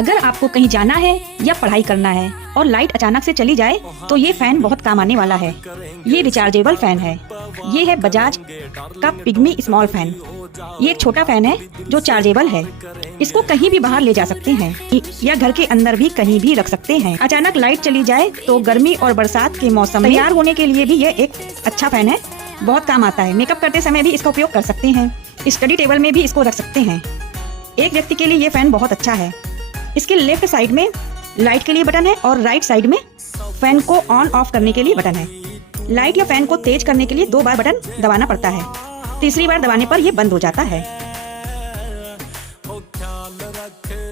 अगर आपको कहीं जाना है या पढ़ाई करना है और लाइट अचानक से चली जाए तो ये फैन बहुत काम आने वाला है। ये रिचार्जेबल फैन है। ये है बजाज का पिग्मी स्मॉल फैन। ये एक छोटा फैन है जो चार्जेबल है। इसको कहीं भी बाहर ले जा सकते हैं या घर के अंदर भी कहीं भी रख सकते हैं। अचानक लाइट चली जाए तो गर्मी और बरसात के मौसम में तैयार होने के लिए भी ये एक अच्छा फैन है। बहुत काम आता है। मेकअप करते समय भी इसका उपयोग कर सकते हैं। स्टडी टेबल में भी इसको रख सकते हैं। एक व्यक्ति के लिए ये फैन बहुत अच्छा है। इसके लेफ्ट साइड में लाइट के लिए बटन है और राइट साइड में फैन को ऑन ऑफ करने के लिए बटन है। लाइट या फैन को तेज करने के लिए 2 बार बटन दबाना पड़ता है। तीसरी बार दबाने पर यह बंद हो जाता है।